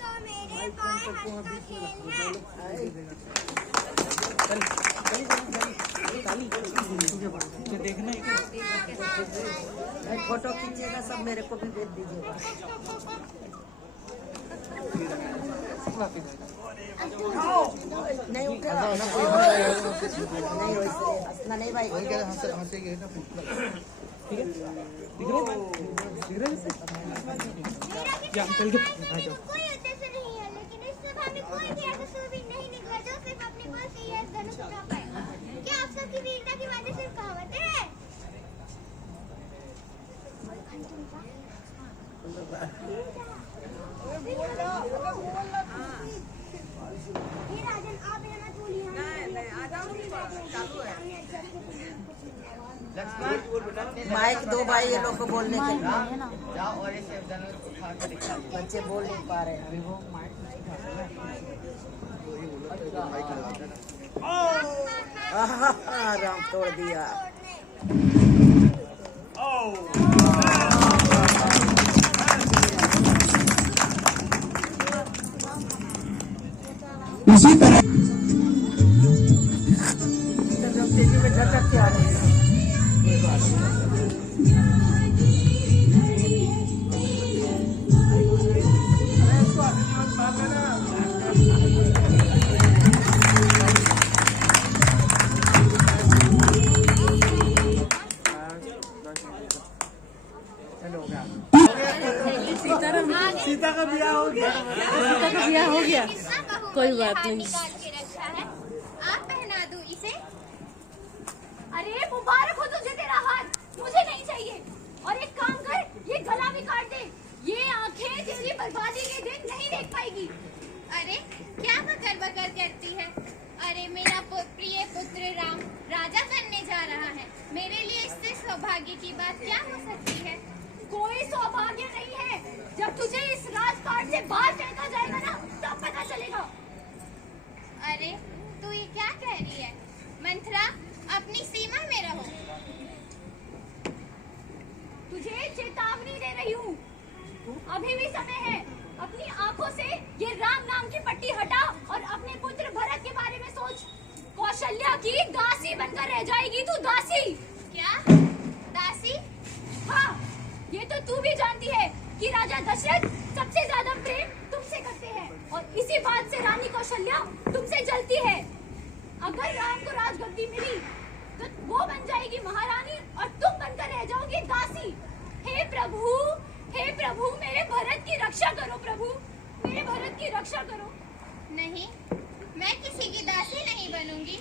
तो मेरे बाएं हाथ का खेल है। देखना है फोटो खींचेगा सब मेरे को भी भेज दीजिएगा। नहीं उठेगा नहीं वैसे हंसना नहीं भाई। ठीक है दिख रहा है चल के आ जाओ। कोई उद्देश्य नहीं है, लेकिन इस सभा में कोई भी ऐसा सूरवीर नहीं निकला जो सिर्फ अपने बल से यह धनुष उठा पाए। क्या आप सबकी वीरता की बातें सिर्फ कहावतें हैं? हे राजन, आप यहाँ मत बोलिए। माइक दो भाई ये लोग को बोलने के लिए। बच्चे बोल नहीं पा रहे हैं। राम तोड़ दिया। इसी तरह तेजी में झटक के आ रहे हैं। सीता का ब्याह हो गया। सीता का ब्याह हो गया, कोई बात नहीं। निकाल के रखा है, आप पहना दूं इसे। अरे मुबारक हो तुझे तेरा हाथ, मुझे नहीं चाहिए। और एक काम कर, ये गला भी काट दे। ये आंखें तेरी बर्बादी के दिन नहीं देख पाएगी। अरे क्या बकर बकर करती है? अरे मेरा प्रिय पुत्र राम राजा बनने जा रहा है। मेरे लिए इससे सौभाग्य की बात क्या हो सकती है? कोई सौभाग्य नहीं है। जब तुझे इस राजपाट से बाहर फेंका जाएगा ना, तब पता चलेगा। अरे तू ये क्या कह रही है? मंथरा, अपनी सीमा में रहो। तुझे चेतावनी दे रही हूँ, अभी भी समय है। अपनी आंखों से ये राम नाम की पट्टी हटा और अपने पुत्र भरत के बारे में सोच। कौशल्या की दासी बनकर रह जाएगी तू, दासी। क्या दासी? हाँ, ये तो तू भी जानती है कि राजा दशरथ सबसे ज्यादा प्रेम तुमसे करते हैं और इसी बात से रानी कौशल्या तुमसे जलती है। अगर राम को राजगद्दी मिली तो वो बन जाएगी महारानी और तुम बनकर रह जाओगी दासी। हे प्रभु मेरे भरत की रक्षा करो। प्रभु मेरे भरत की रक्षा करो। नहीं, मैं किसी की दासी नहीं बनूंगी।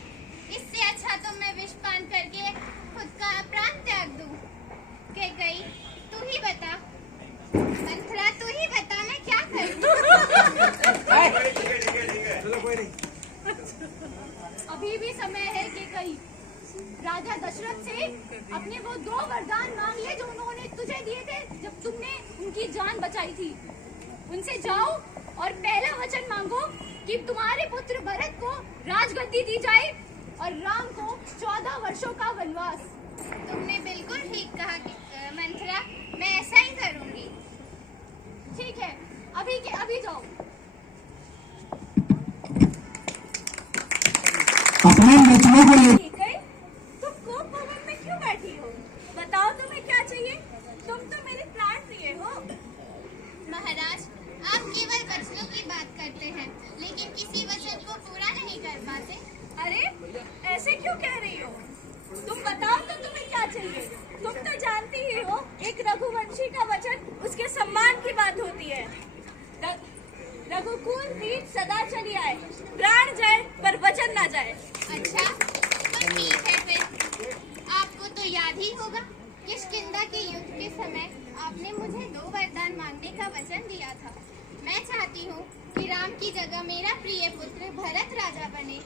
इससे अच्छा तो मैं विष पान करके खुद का प्राण त्याग दूं। कैकेयी, तू ही बता। मंथरा, तू ही बता, मैं क्या करूं? अभी भी समय है कैकेयी। राजा दशरथ से अपने वो 2 वरदान मांग ले जो उन्होंने तुझे दिए थे जब तुमने उनकी जान बचाई थी। उनसे जाओ और पहला वचन मांगो कि तुम्हारे पुत्र भरत को राजगद्दी दी जाए और राम को 14 वर्षों का वनवास। तुमने बिल्कुल ठीक कहा मंथरा, मैं ऐसा ही करूंगी। ठीक है, अभी के अभी जाओ। अपने मित्रों को ले तुम कोप भवन में क्यों बैठी हो? बताओ तुम्हें क्या चाहिए? तुम तो मेरे प्राण प्रिय हो। महाराज, आप केवल वचनों की बात करते हैं, लेकिन किसी वचन को पूरा नहीं कर पाते। अरे ऐसे क्यों कह रही हो? तुम बताओ तो तुम्हें क्या चाहिए? तुम तो जानती ही हो, एक रघुवंशी का वचन उसके सम्मान की बात होती है। रघुकुल प्रीत सदा चली आए, प्राण जाए पर वचन ना जाए। अच्छा तो ठीक है फिर। आपको तो याद ही होगा, किष्किंधा के युद्ध के समय आपने मुझे 2 वरदान मांगने का वचन दिया था। मैं चाहती हूँ कि राम की जगह मेरा प्रिय पुत्र भरत राजा बने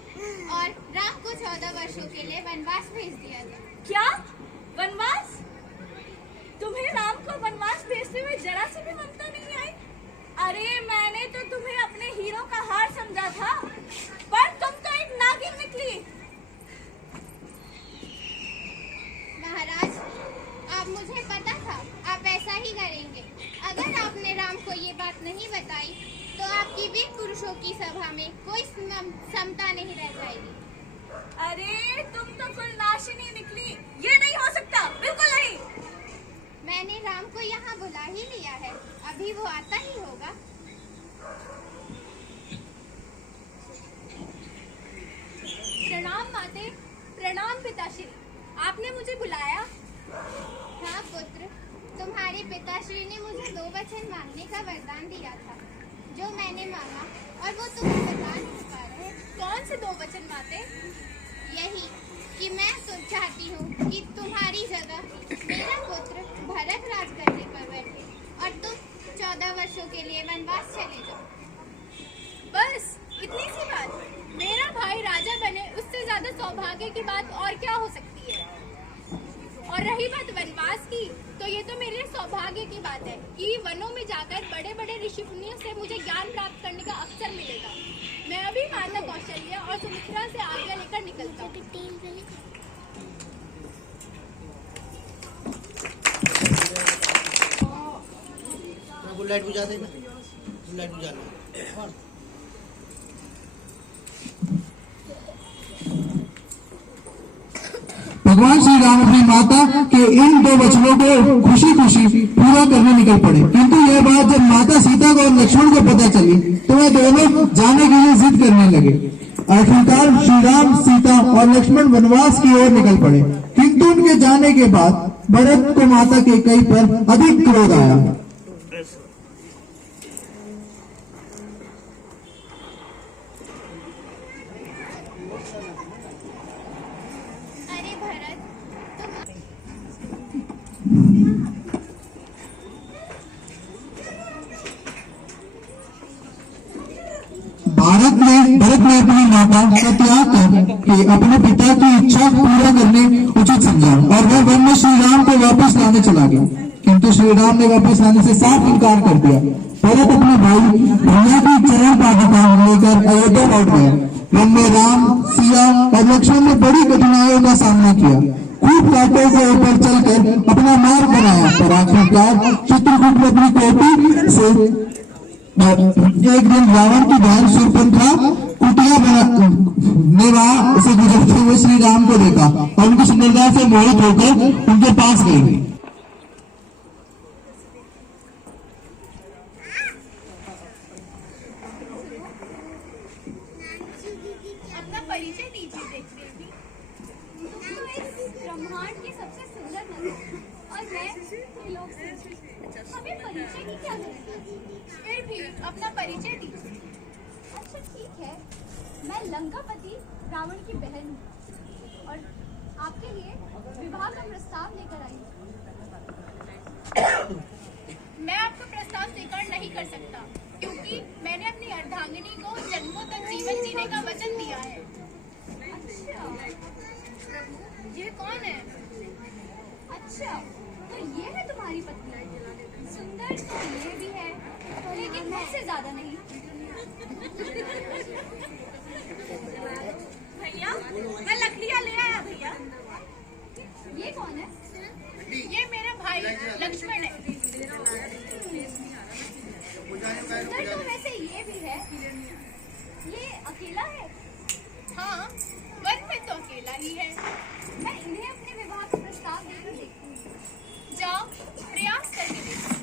और राम को 14 वर्षों के लिए वनवास भेज दिया जाए। क्या वनवास? तुम्हें राम को वनवास भेजते हुए जरा सी भी ममता नहीं आई? अरे मैंने तो तुम्हें अपने हीरो का हार समझा था, पर तुम तो एक नागिन निकली। महाराज, आप मुझे पता था आप ऐसा ही करेंगे। अगर आपने राम को ये बात नहीं बताई तो आप पुरुषों की सभा में कोई समता नहीं रह जाएगी। अरे तुम तो कुल नाशिनी निकली, ये नहीं हो सकता, बिल्कुल नहीं। मैंने राम को यहाँ बुला ही लिया है, अभी वो आता ही होगा। प्रणाम माते, प्रणाम पिताश्री, आपने मुझे बुलाया? हाँ पुत्र, तुम्हारे पिताश्री ने मुझे 2 वचन मांगने का वरदान दिया था, जो मैंने मांगा और वो तुम्हें बता नहीं पा रहे। कौन से 2 वचन माते? यही कि मैं तो चाहती हूँ कि तुम्हारी जगह मेरा पुत्र भरत राज करने पर बैठे और तुम 14 वर्षों के लिए वनवास चले जाओ। बस इतनी सी बात? मेरा भाई राजा बने, उससे ज्यादा सौभाग्य की बात और क्या हो सकती है? और रही बात वनवास की, तो ये तो मेरे सौभाग्य की बात है कि वनों में जाकर बड़े बड़े ऋषि मुनियों से मुझे ज्ञान प्राप्त करने का अवसर मिलेगा। मैं अभी माता कौशल्या और सुमित्रा से आज्ञा लेकर निकलता हूँ। लाइट बुझा देना, लाइट बुझा देना। भगवान श्री राम अपनी माता के इन 2 वचनों को खुशी खुशी पूरा करने निकल पड़े, किंतु यह बात जब माता सीता को और लक्ष्मण को पता चली तो वे दोनों जाने के लिए जिद करने लगे। आखिरकार श्री राम, सीता और लक्ष्मण वनवास की ओर निकल पड़े, किंतु उनके जाने के बाद भरत को माता के कई पर अधिक क्रोध आया। अरे भरत, भरत ने अपनी माता का त्याग करके अपने पिता की इच्छा पूरा करने उचित समझा और वह वन में श्री राम को वापस लाने चला गया, किंतु श्री राम ने वापस लाने से साफ इनकार कर दिया। भरत अपने भाई भैया की चरण पादुका लेकर अयोध्या लौट गया। वन में राम, सिया और लक्ष्मण ने बड़ी कठिनाइयों का सामना किया, खूब कांटों के ऊपर चलकर अपना मार्ग बनाया, पर आखिरकार चित्रकूट में अपनी कोपी से एक दिन रावण की बहन शूर्पणखा कुटिया ने वहां से गुजरते हुए श्री राम को देखा और उनकी सुंदरता से मोहित होकर उनके पास गई। अपना परिचय दीजिए देवी। तुम तो इस ब्रह्मांड की सबसे सुंदर नगरी और मैं त्रिलोक से। हमें परिचय की क्या जरूरत है? फिर भी अपना परिचय दीजिए। अच्छा ठीक है, मैं लंकापति रावण की बहन हूँ और आपके लिए विवाह का प्रस्ताव लेकर आई हूँ। मैं आपको प्रस्ताव स्वीकार नहीं कर सकता, क्योंकि मैंने अपनी अर्धांगिनी को जन्मों तक जीवन जीने का वचन दिया है। अच्छा, ये कौन है? अच्छा, तो ये है तुम्हारी पत्नी। सुंदर तो ये भी है, लेकिन मुझसे ज्यादा नहीं। भैया, मैं लकड़ियाँ ले आया भैया। ये कौन है? ये मेरा भाई लक्ष्मण है। सुंदर तो वैसे ये भी है। ये अकेला है? हाँ, वन में तो अकेला ही है। मैं इन्हें अपने विवाह का प्रस्ताव देकर देखूंगी। जाओ, प्रयास करके देखो।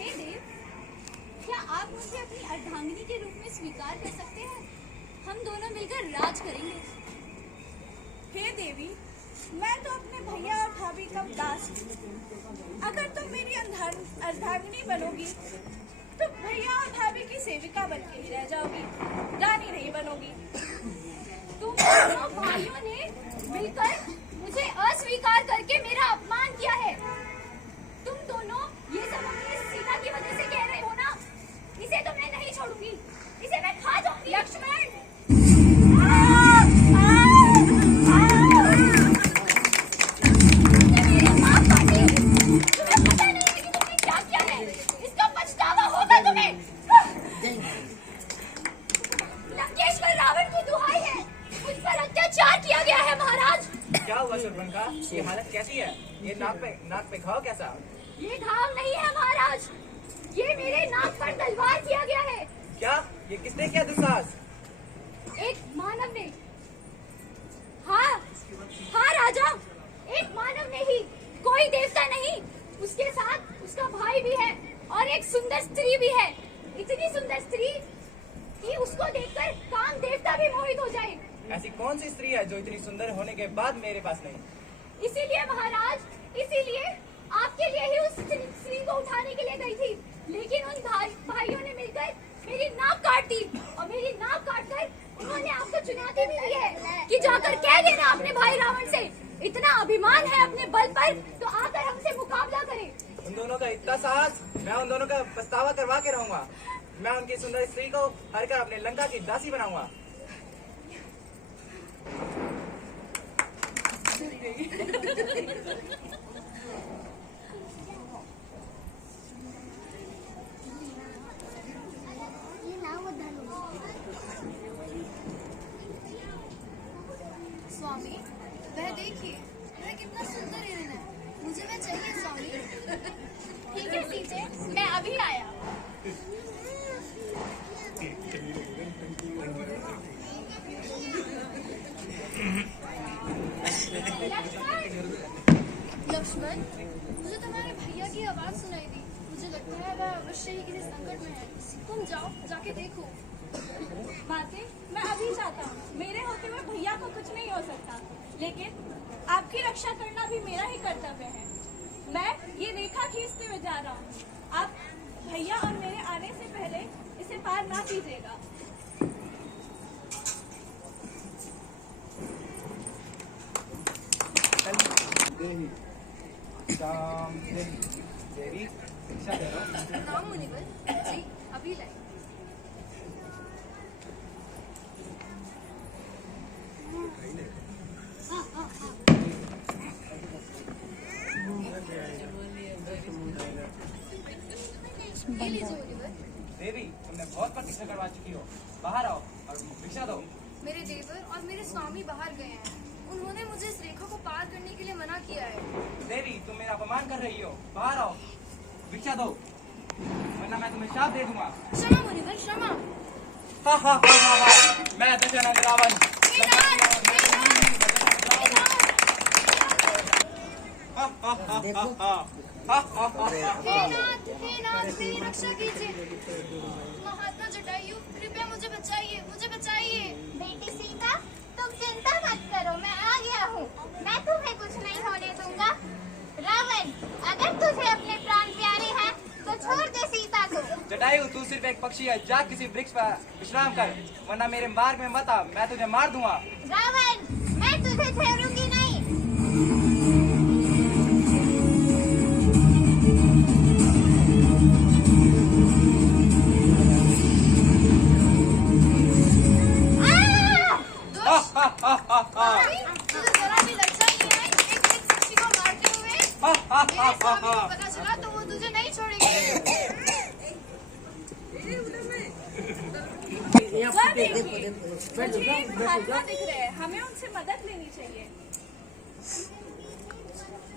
हे देव, क्या आप मुझे अपनी अर्धांगिनी के रूप में स्वीकार कर सकते हैं? हम दोनों मिलकर राज करेंगे। हे देवी, मैं तो अपने भैया और भाभी का दास हूँ। अगर तुम मेरी अर्धांगिनी बनोगी तो भैया और भाभी की सेविका बन के ही रह जाओगी, रानी नहीं बनोगी। तुम दोनों भाइयों ने मिलकर मुझे अस्वीकार करके मेरा अपमान किया है। तुम दोनों ये सब अपनी सीता की वजह से कह रहे हो ना? इसे तो मैं नहीं छोड़ूंगी, इसे मैं खा जाऊंगी। लक्ष्मण, तुम्हें पता नहीं है कि तुमने क्या किया है। इसका पछतावा होगा तुम्हें। लंकेश्वर रावण की दुहाई है, मुझ पर अत्याचार किया गया है महाराज। क्या हुआ शूर्पणखा? ये हालत कैसी है? ये नाक पे घाव कैसा? ये घाव नहीं है महाराज, इतने क्या दुस्साहस? एक मानव ने, हाँ हाँ राजा, एक मानव ने ही, कोई देवता नहीं, उसके साथ उसका भाई भी है और एक सुंदर स्त्री भी है। इतनी सुंदर स्त्री कि उसको देखकर काम देवता भी मोहित हो जाए। ऐसी कौन सी स्त्री है जो इतनी सुंदर होने के बाद मेरे पास नहीं? इसीलिए महाराज, इसीलिए आपके लिए ही उस स्त्री को उठाने के लिए गई थी, लेकिन उन भाइयों ने मिलकर मेरी नाक काट दी और मेरी नाक काटकर उन्होंने आपको चुनौती भी दी है कि जाकर कह देना अपने भाई रावण से, इतना अभिमान है अपने बल पर तो आकर हमसे मुकाबला करे। उन दोनों का इतना साहस, मैं उन दोनों का पछतावा करवा के रहूंगा। मैं उनकी सुंदर स्त्री को हरकर अपने लंका की दासी बनाऊंगा। स्वामी, वह देखिए, वह कितना सुंदर हिरन है। मुझे वह चाहिए स्वामी। ठीक है सीते, मैं अभी आया। लक्ष्मण, मुझे तुम्हारे भैया की आवाज सुनाई दी। मुझे लगता है वह अवश्य ही किसी संकट में है। तुम जाओ, जाके देखो। माते, मैं अभी जाता हूँ। मेरे होते हुए भैया को कुछ नहीं हो सकता, लेकिन आपकी रक्षा करना भी मेरा ही कर्तव्य है। मैं ये रेखा खींचते हुए जा रहा हूँ। आप भैया और मेरे आने से पहले इसे पार ना कीजिएगा। देवी, शिक्षा दे रहा नाम मुनिवर जी, अभी लाई। ये लीजिए मुनिवर। देवी, तुमने बहुत प्रतीक्षा करवा चुकी हो। बाहर आओ और भिक्षा दो। मेरे देवर और मेरे स्वामी बाहर गए हैं। उन्होंने मुझे इस रेखा को पार करने के लिए मना किया है। देवी, तुम मेरा अपमान कर रही हो। बाहर आओ, भिक्षा दो, वरना मैं तुम्हें शाप दे दूंगा। क्षमा मुनिवर, क्षमा। हा हा हा हा हा, मैं दशरथ रावण। हे नाथ, मेरी रक्षा कीजिए। महात्मा जटायु, कृपया मुझे बचाइए, मुझे बचाइए। बेटी सीता, तुम चिंता मत करो, मैं आ गया हूँ। मैं तुम्हें कुछ नहीं होने दूंगा। रावण, अगर तुझे अपने प्राण प्यारे हैं तो छोड़ दे सीता को। जटायु, तू सिर्फ एक पक्षी है। जा किसी वृक्ष पर विश्राम कर, वरना मेरे मार्ग में मत आ, मैं तुझे मार दूंगा। रावण, मैं तुझे छोड़ूंगी नहीं। तुझे जरा भी लज्जा नहीं है एक पक्षी को मारते हुए? मेरे स्वामी को पता चला तो वो तुझे नहीं छोड़ेंगे। मुझे एक महात्मा दिख रहे हैं, हमें उनसे मदद लेनी चाहिए।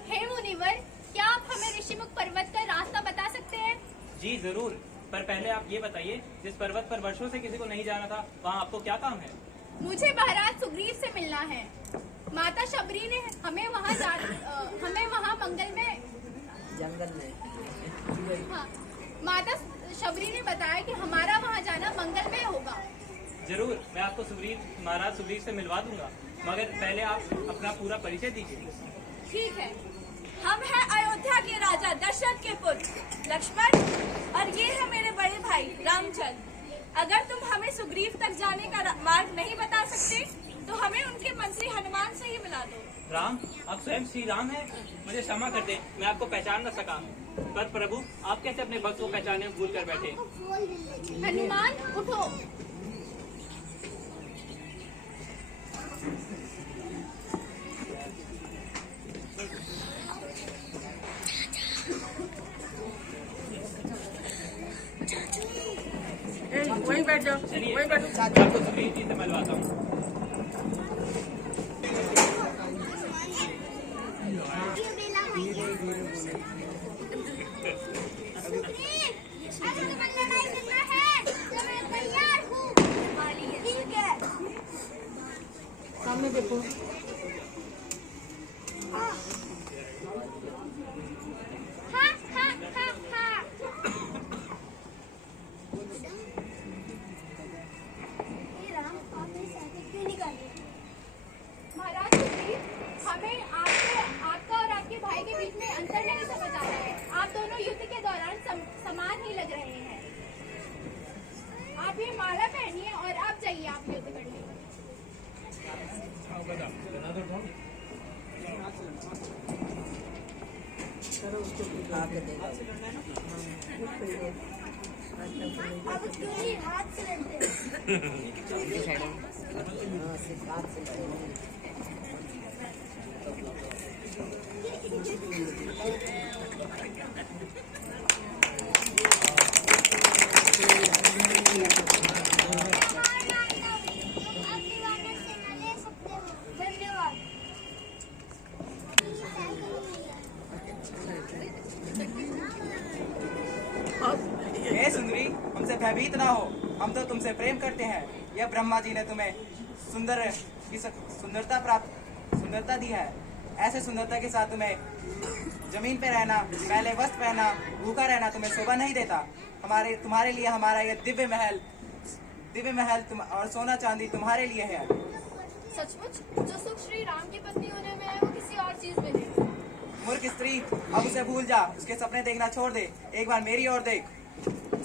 हे मुनिवर, क्या आप हमें ऋषिमुख पर्वत का रास्ता बता सकते हैं? जी जरूर, पर पहले आप ये बताइए, जिस पर्वत पर वर्षों से किसी को नहीं जाना था, वहाँ आपको क्या काम है? मुझे महाराज सुग्रीव से मिलना है। माता शबरी ने हमें वहाँ मंगल में जंगल में। हाँ, माता शबरी ने बताया कि हमारा वहाँ जाना मंगल में होगा। जरूर, मैं आपको महाराज सुग्रीव से मिलवा दूंगा, मगर पहले आप अपना पूरा परिचय दीजिए। ठीक है, हम हैं अयोध्या के राजा दशरथ के पुत्र लक्ष्मण और ये है मेरे बड़े भाई रामचंद्र। अगर तुम हमें सुग्रीव तक जाने का मार्ग नहीं बता सकते तो हमें उनके मंत्री हनुमान से ही मिला दो। राम, आप स्वयं श्री राम हैं? मुझे क्षमा कर दें, मैं आपको पहचान न सका। पर प्रभु, आप कैसे अपने भक्त को पहचानने में भूल कर बैठे? हनुमान उठो। वहीं बैठ जाओ, चलिए, वहीं बैठो। मैं आपको सुग्रीव जी से मिलवाता हूँ। अगर तुम्हें लड़ाई करना है तो मैं तैयार हूँ। देखो। हाँ हाँ हाँ हाँ। हे राम, आपने साइकिल क्यों निकाली? महाराज सुग्रीव, हमें आपका और आपके भाई के बीच में अंतर नहीं समझ आ रहा है। आप दोनों युद्ध के दौरान समान ही लग रहे हैं। आप ये माला पहनिए और आप जाइए आप युद्ध करने। अब क्यों नहीं हाथ से लड़ते? आप दीवाना से न ले सकते हो। धन्यवाद। हे सुंदरी, हमसे भयभीत ना हो। हम तो तुमसे प्रेम करते हैं। यह ब्रह्मा जी ने तुम्हें सुंदरता दी है। ऐसे सुंदरता के साथ तुम्हें जमीन पे रहना, मैले वस्त्र पहनना, भूखा रहना तुम्हें शोभा नहीं देता। तुम्हारे लिए हमारा यह दिव्य महल और सोना चांदी तुम्हारे लिए है। सचमुच जो सुख श्री राम की पत्नी होने में है वो किसी और चीज में नहीं। मूर्ख स्त्री, अब उसे भूल जा। उसके सपने देखना छोड़ दे। एक बार मेरी ओर देख।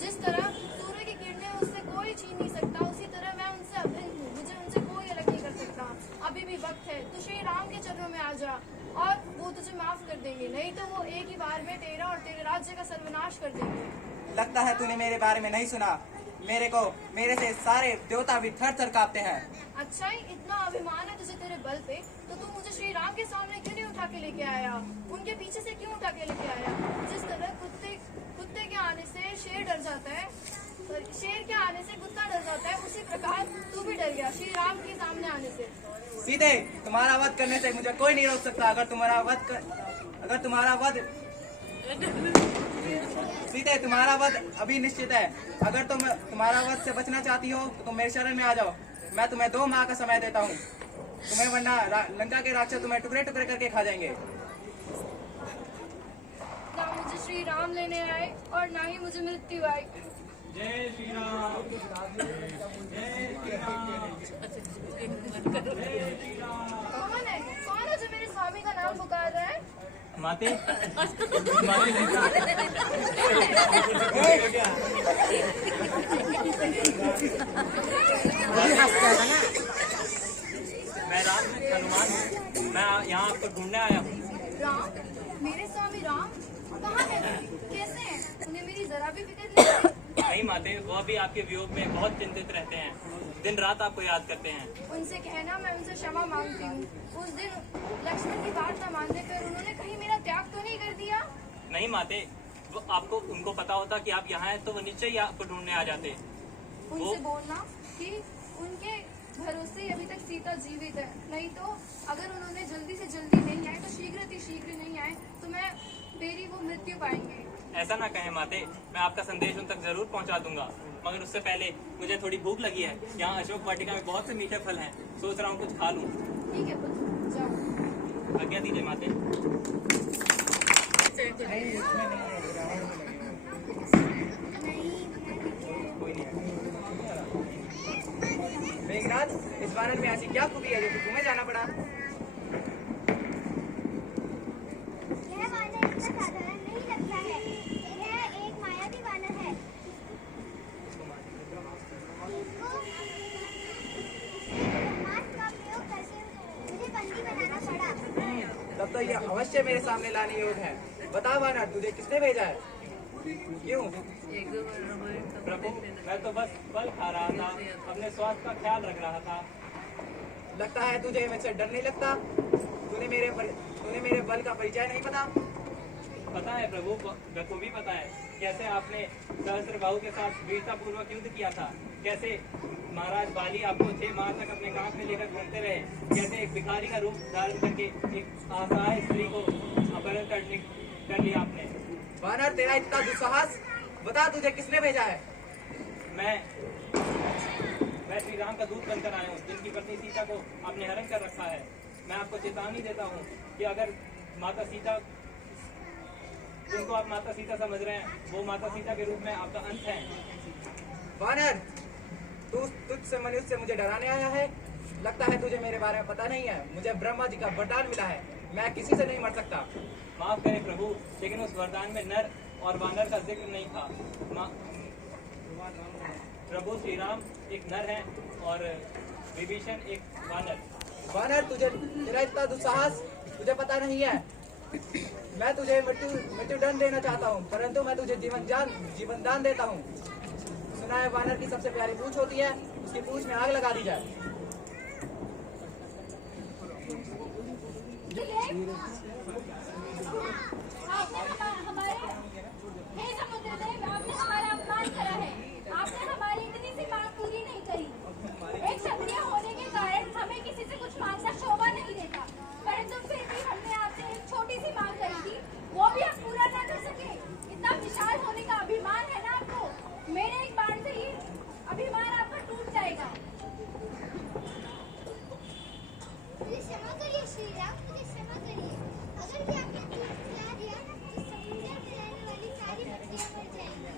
जिस तरह सूर्य की किरणें उससे कोई छीन नहीं सकता, उसी तरह मैं उनसे अभिन्न हूँ। मुझे उनसे कोई अलग नहीं कर सकता। अभी भी वक्त है, तू श्री राम के चरणों में आ जा और वो तुझे माफ कर देंगे। नहीं तो वो एक ही बार में तेरा और तेरे राज्य का सर्वनाश कर देंगे। लगता है तूने मेरे बारे में नहीं सुना। मेरे से सारे देवता भी थर थर कांपते हैं। अच्छा ही इतना अभिमान है तुझे तेरे बल पे, तो तू मुझे श्री राम के सामने क्यों नहीं उठा के लेके आया? उनके पीछे से क्यों उठा के लेके आया? जिस तरह कुत्ते के आने से शेर डर जाता है, शेर के आने से कुत्ता डर जाता है, उसी प्रकार तू भी डर गया श्री राम के सामने आने से। सीधे तुम्हारा वध करने से मुझे कोई नहीं रोक सकता। अगर तुम्हारा वध अभी निश्चित है। अगर तुम तुम्हारा वध से बचना चाहती हो तो तुम मेरे शरण में आ जाओ। मैं तुम्हें 2 माह का समय देता हूँ तुम्हें, वरना लंका के राक्षस तुम्हें टुकड़े टुकड़े करके खा जाएंगे। ना मुझे श्री राम लेने आए और ना ही मुझे मृत्यु आई। जय श्री राम। जय श्री राम। कौन है जो मेरे स्वामी का नाम पुकार रहा है? माते मैं राम हनुमान हूँ। मैं यहाँ आपको ढूंढने आया हूँ। राम? मेरे स्वामी राम कहाँ है? कैसे हैं? उन्हें मेरी जरा भी फिक्र नहीं। नहीं माते, वो भी आपके वियोग में बहुत चिंतित रहते हैं। दिन रात आपको याद करते हैं। उनसे कहना मैं उनसे क्षमा मांगती हूँ। उस दिन लक्ष्मण की बात न मानने पर उन्होंने कहीं मेरा त्याग तो नहीं कर दिया? नहीं माते, वो उनको पता होता कि आप यहाँ हैं तो वो निश्चय ही आपको ढूंढने आ जाते। उनसे बोलना कि उनके भरोसे ही अभी तक सीता जीवित है। नहीं तो अगर उन्होंने जल्दी से जल्दी नहीं आए तो शीघ्र नहीं आए तो मेरी वो मृत्यु पाएंगे। ऐसा ना कहें माते, मैं आपका संदेश उन तक जरूर पहुंचा दूंगा, मगर उससे पहले मुझे थोड़ी भूख लगी है। यहाँ अशोक वाटिका में बहुत से मीठे फल हैं, सोच रहा हूँ कुछ खा लूँ। ठीक है पुत्र, जाओ। आज्ञा दीजिए माते। मेघनाथ, इस वानर में ऐसी क्या खूबी है जो तुम्हें जाना पड़ा? यह वानर इतना साधारण नहीं लगता है। यह एक मायावी वानर है। इसको ब्रह्मास्त्र का प्रयोग करके मुझे बंदी बनाना पड़ा। तब तो यह अवश्य मेरे सामने लाने योग्य है। बता वानर, तुझे किसने भेजा है? क्यों? प्रभु, मैं तो बस फल खा रहा था, अपने स्वास्थ्य का ख्याल रख रहा था। लगता है तुझे मुझसे डर नहीं लगता? तूने मेरे बल का परिचय नहीं पता? पता है प्रभु, बखूबी पता है। कैसे आपने सहस्त्रबाहु के साथ वीरतापूर्वक युद्ध किया था, कैसे महाराज बाली आपको 6 माह तक अपने कांख में लेकर घूमते रहे, कैसे एक भिखारी का रूप धारण करके एक असहाय स्त्री को अपहरण कर लिया आपने। वानर, तेरा इतना दुस्साहस, बता तुझे किसने भेजा है? मैं मैं श्री राम का दूत बनकर आया हूँ, जिनकी पत्नी सीता को आपने हरण कर रखा है। मैं आपको चेतावनी देता हूँ कि अगर माता सीता, जिनको आप माता सीता समझ रहे हैं, वो माता सीता के रूप में आपका अंत है। वानर, तू तुझसे मनुष्य मुझे डराने आया है? लगता है तुझे मेरे बारे में पता नहीं है। मुझे ब्रह्मा जी का वरदान मिला है, मैं किसी से नहीं मर सकता। माफ करें प्रभु, लेकिन उस वरदान में नर और वानर का जिक्र नहीं था। प्रभु श्री राम एक नर है और विभीषण एक वानर। वानर, तेरा इतना दुस्साहस तुझे पता नहीं है। मैं तुझे मृत्यु दंड देना चाहता हूँ, परंतु मैं तुझे जीवन दान देता हूँ। सुना है वानर की सबसे प्यारी पूंछ होती है, उसकी पूंछ में आग लगा दी जाए। आपने हमारा अपमान करा है। आपने हमारी इतनी सी मांग पूरी नहीं करी। एक क्षत्रिय होने के कारण हमें किसी से कुछ मांगना शोभा नहीं देता, परंतु फिर भी हमने आपसे एक छोटी सी मांग करी थी, वो भी आप पूरा ना कर सके। इतना विशाल होने का अभिमान है ना आपको। मेरे एक बाण से ही अभिमान आपका टूट जाएगा। मुझे क्षमा करिए श्री राम, मुझे क्षमा करिए। अगर भी आपने दूध पिला दिया तो समुद्र में रहने वाली सारी मछलियां मर जाएंगी।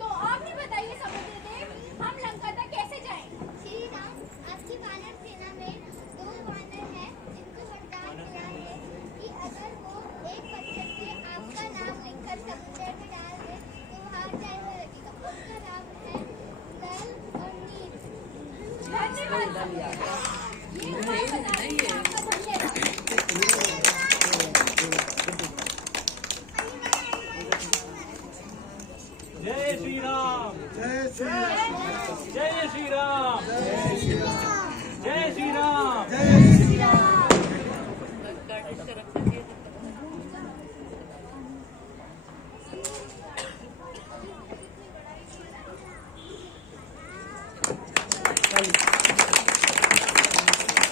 तो आप ही बताइए समुद्र देव, हम लंका तक कैसे जाएं? श्री राम, आपकी वानर सेना में 2 वानर हैं, जिनको वरदान मिला है कि अगर वो एक पत्थर से आपका नाम लिखकर समुद्र में डाल दे तो हार जाएगा लगेगा। उनका नाम है नल और नील। धन्यवाद। ये उपाय बताने के लिए आपका धन्यवाद। जय श्री राम, जय श्री राम, जय श्री राम, जय श्री राम।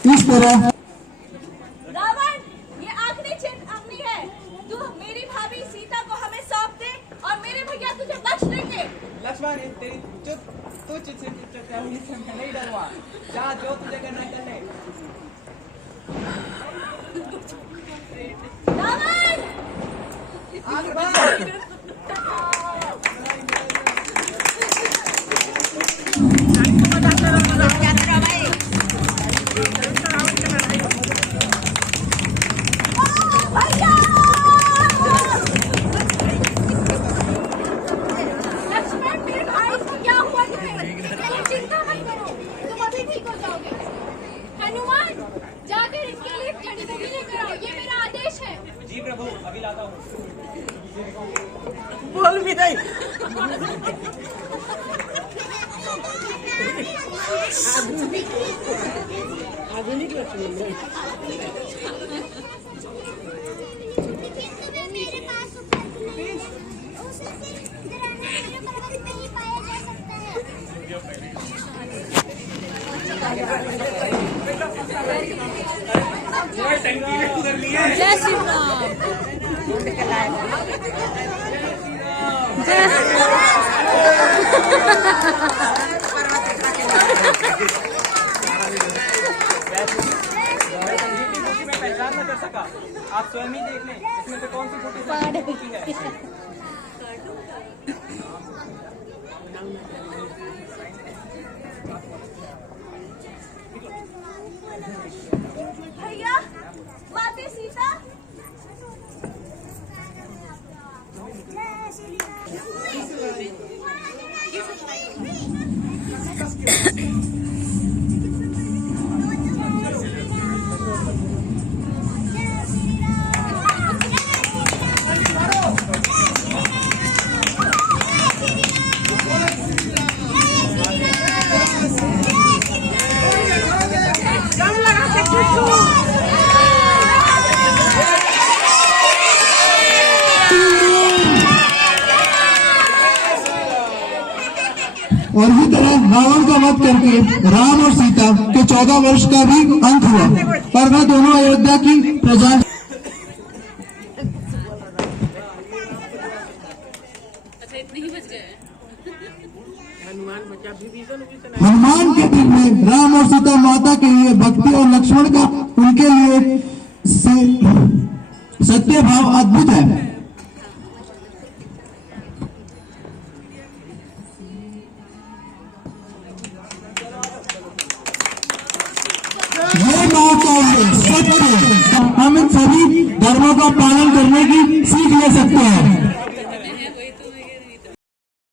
इस तरह रावण, ये आखिरी चेतावनी है। तू मेरी भाभी सीता को हमें सौंप दे और मेरे भैया तुझे बख्श देंगे। लक्ष्मण, तेरी तू चेतावनी से मैं नहीं डरूंगा। जा, जो तुझे करना है कर ले। रावण, आगे बढ़। लक्ष्मण, मेरे भाई को क्या हुआ तुम्हें? चिंता मत करो, तुम अभी ठीक हो जाओगे। हनुमान, जाकर इनके लिए जड़ी बूटी लेकर आओ, ये मेरा आदेश है। जी प्रभु, अभी लाता हूँ। बोल भी नहीं। आधुनिक लक्ष्मण मेरे पास उपलब्ध नहीं है। उसे सिर्फ ग्रहण पर्वत में ही पाया जा सकता है। जय श्री राम, जय श्री मैं पहचान न कर सका। आप स्वयं ही देख लें, इसमें से कौन सी फोटो है। भैया, माते सीता। और इसी तरह रावण का वध करके राम और सीता के 14 वर्ष का भी अंत हुआ और वह दोनों अयोध्या की प्रजा अच्छा, इतने ही बच गए। हनुमान बचा विभीषण हनुमान के दिल में राम और सीता माता के लिए भक्ति और लक्ष्मण का उनके लिए सत्य भाव अद्भुत है। ये बात चाहिए सत्य। हम इन सभी धर्मों का पालन करने की सीख ले सकते हैं।